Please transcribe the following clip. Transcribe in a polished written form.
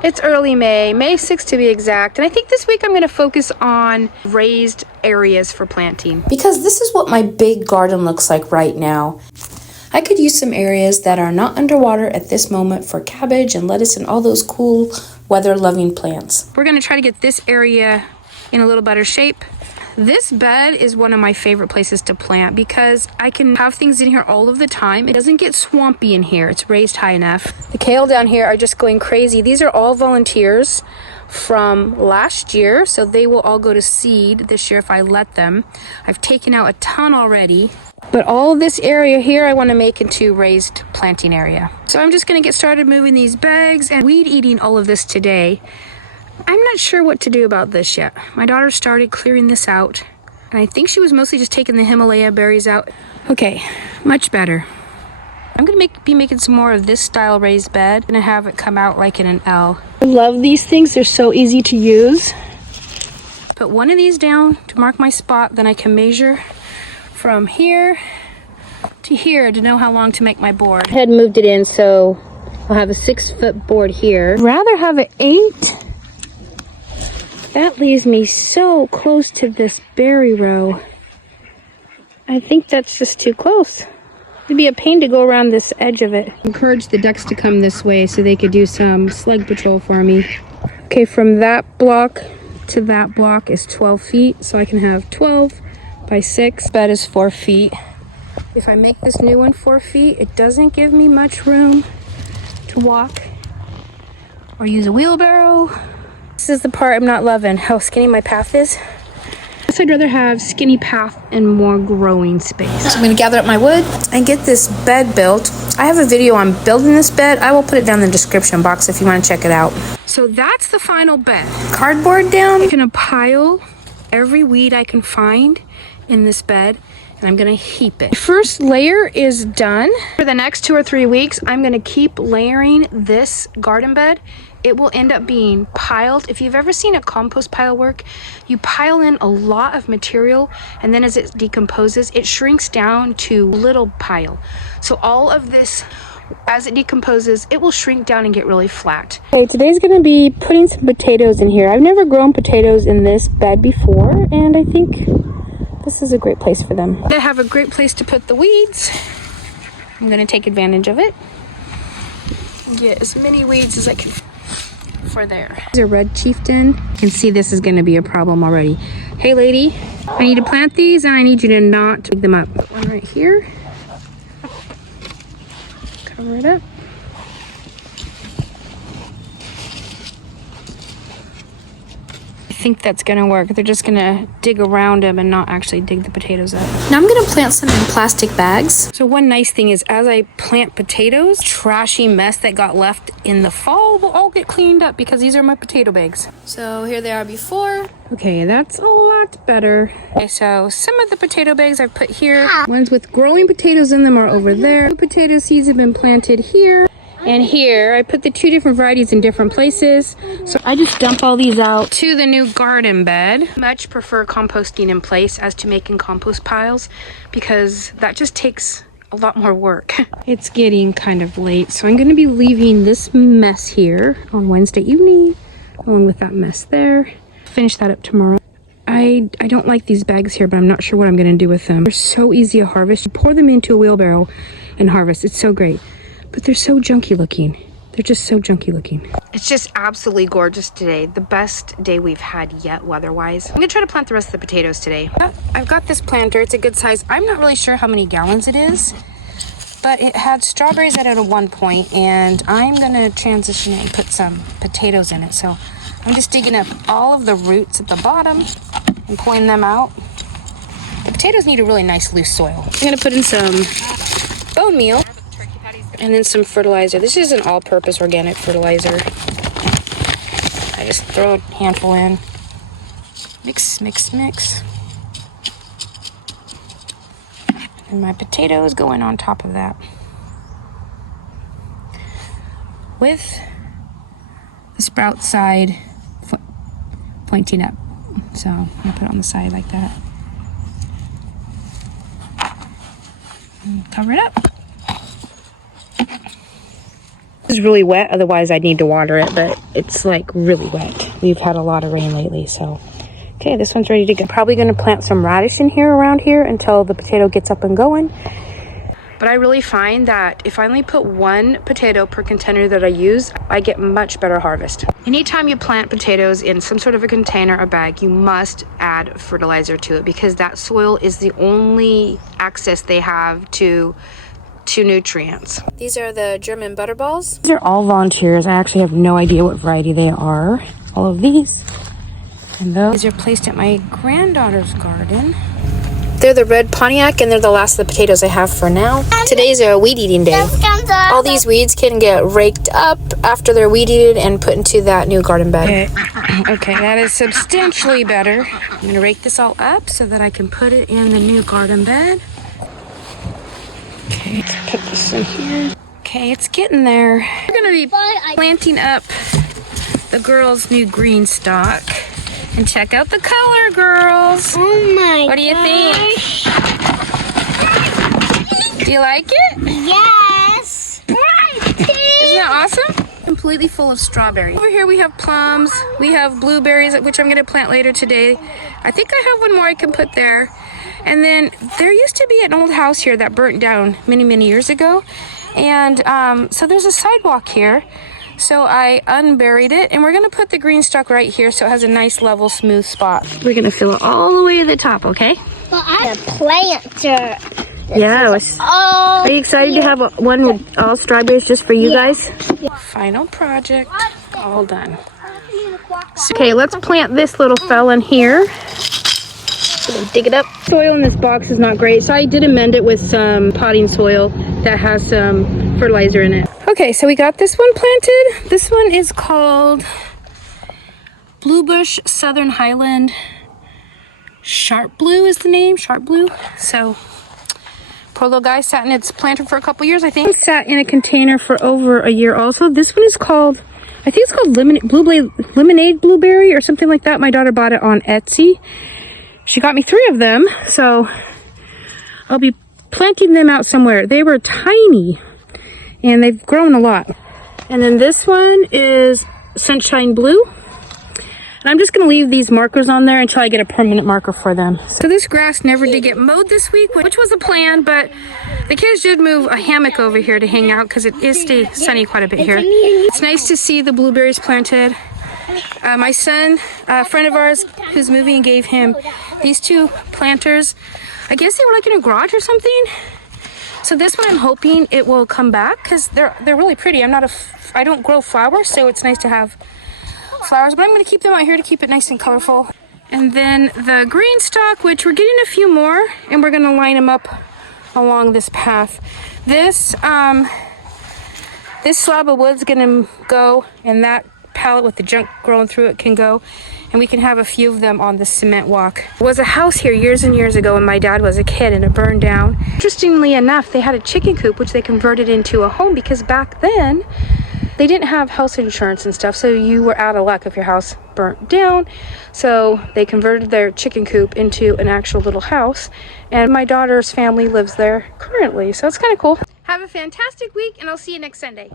It's early May 6th to be exact, and I think this week I'm going to focus on raised areas for planting. Because this is what my big garden looks like right now. I could use some areas that are not underwater at this moment for cabbage and lettuce and all those cool weather-loving plants. We're going to try to get this area in a little better shape. This bed is one of my favorite places to plant because I can have things in here all of the time. It doesn't get swampy in here. It's raised high enough. The kale down here are just going crazy. These are all volunteers from last year, so they will all go to seed this year if I let them. I've taken out a ton already, but all of this area here I want to make into raised planting area. So I'm just going to get started moving these bags and weed eating all of this today. I'm not sure what to do about this yet. My daughter started clearing this out, and I think she was mostly just taking the Himalaya berries out. Okay, much better. I'm gonna be making some more of this style raised bed and have it come out like in an L. I love these things, they're so easy to use. Put one of these down to mark my spot, then I can measure from here to here to know how long to make my board. I had moved it in, so I'll have a 6-foot board here. I'd rather have an 8. That leaves me so close to this berry row. I think that's just too close. It'd be a pain to go around this edge of it. Encourage the ducks to come this way so they could do some slug patrol for me. Okay, from that block to that block is 12 feet, so I can have 12 by 6. Bed is 4 feet. If I make this new one 4 feet, it doesn't give me much room to walk or use a wheelbarrow. This is the part I'm not loving, how skinny my path is. I guess I'd rather have skinny path and more growing space. So I'm going to gather up my wood and get this bed built. I have a video on building this bed. I will put it down in the description box if you want to check it out. So that's the final bed. Cardboard down. I'm going to pile every weed I can find in this bed, and I'm going to heap it. First layer is done. For the next 2 or 3 weeks, I'm going to keep layering this garden bed. It will end up being piled. If you've ever seen a compost pile work, you pile in a lot of material, and then as it decomposes, it shrinks down to a little pile. So all of this, as it decomposes, it will shrink down and get really flat. Okay, today's gonna be putting some potatoes in here. I've never grown potatoes in this bed before, and I think this is a great place for them. I have a great place to put the weeds. I'm gonna take advantage of it. Get as many weeds as I can for there. There's a red chieftain. You can see this is going to be a problem already. Hey lady, I need to plant these and I need you to not dig them up. Put one right here. Cover it up. I think that's gonna work. They're just gonna dig around them and not actually dig the potatoes up. Now I'm gonna plant some in plastic bags. So one nice thing is as I plant potatoes, trashy mess that got left in the fall will all get cleaned up because these are my potato bags. So here they are before. Okay, that's a lot better. Okay, so some of the potato bags I've put here. Ones with growing potatoes in them are over there. 2 potato seeds have been planted here. And here, I put the 2 different varieties in different places. So I just dump all these out to the new garden bed. Much prefer composting in place as to making compost piles because that just takes a lot more work. It's getting kind of late, so I'm going to be leaving this mess here on Wednesday evening, along with that mess there. Finish that up tomorrow. I don't like these bags here, but I'm not sure what I'm going to do with them. They're so easy to harvest. You pour them into a wheelbarrow and harvest. It's so great. But they're so junky looking. They're just so junky looking. It's just absolutely gorgeous today. The best day we've had yet weather-wise. I'm gonna try to plant the rest of the potatoes today. I've got this planter. It's a good size. I'm not really sure how many gallons it is, but it had strawberries in it at one point, and I'm gonna transition it and put some potatoes in it. So I'm just digging up all of the roots at the bottom and pulling them out. The potatoes need a really nice loose soil. I'm gonna put in some bone meal. And then some fertilizer. This is an all-purpose organic fertilizer. I just throw a handful in. Mix, mix, mix. And my potatoes going on top of that. With the sprout side pointing up. So I'm gonna put it on the side like that. And cover it up. It's really wet, otherwise I'd need to water it, but it's like really wet. We've had a lot of rain lately, so. Okay, this one's ready to go. Probably gonna plant some radish in here around here until the potato gets up and going. But I really find that if I only put one potato per container that I use, I get much better harvest. Anytime you plant potatoes in some sort of a container or bag, you must add fertilizer to it because that soil is the only access they have to nutrients. These are the German butterballs. These are all volunteers. I actually have no idea what variety they are. All of these. And those are placed at my granddaughter's garden. They're the red Pontiac, and they're the last of the potatoes I have for now. Today's a weed eating day. All these weeds can get raked up after they're weed eated and put into that new garden bed. Okay, that is substantially better. I'm gonna rake this all up so that I can put it in the new garden bed. Okay, let's put this in here. Okay, it's getting there. We're gonna be planting up the girls' new green stock. And check out the color, girls. Oh my What do you think? Do you like it? Yes. Isn't that awesome? Completely full of strawberries. Over here we have plums. We have blueberries, which I'm going to plant later today. I think I have one more I can put there. And then there used to be an old house here that burnt down many, many years ago. And so there's a sidewalk here. So I unburied it, and we're gonna put the green stalk right here so it has a nice level smooth spot. We're gonna fill it all the way to the top, okay? Well, I'm a planter. Yeah. Oh. Are you excited to have one with all strawberries just for you guys? Yeah. Final project, all done. Okay, let's plant this little fella in here. Dig it up. Soil in this box is not great, so I did amend it with some potting soil that has some fertilizer in it. Okay, so we got this one planted. This one is called Bluebush Southern Highland. Sharp Blue is the name, Sharp Blue. So, poor little guy sat in its planter for a couple years, I think. It sat in a container for over a year also. This one is called, I think it's called Lemonade Blueberry or something like that. My daughter bought it on Etsy. She got me 3 of them, so I'll be planting them out somewhere. They were tiny, and they've grown a lot. And then this one is Sunshine Blue. And I'm just gonna leave these markers on there until I get a permanent marker for them. So this grass never did get mowed this week, which was a plan, but the kids did move a hammock over here to hang out because it is stay sunny quite a bit here. It's nice to see the blueberries planted. My son, a friend of ours who's moving, gave him these 2 planters. I guess they were like in a garage or something. So this one I'm hoping it will come back because they're really pretty. I don't grow flowers, so it's nice to have flowers, but I'm going to keep them out here to keep it nice and colorful. And then the green stalk, which we're getting a few more, and we're going to line them up along this path. This slab of wood's going to go, and that pallet with the junk growing through it can go, and we can have a few of them on the cement walk. There was a house here years and years ago when my dad was a kid, and it burned down. Interestingly enough, they had a chicken coop which they converted into a home because back then they didn't have house insurance and stuff, so you were out of luck if your house burnt down. So they converted their chicken coop into an actual little house, and my daughter's family lives there currently, so it's kind of cool. Have a fantastic week, and I'll see you next Sunday.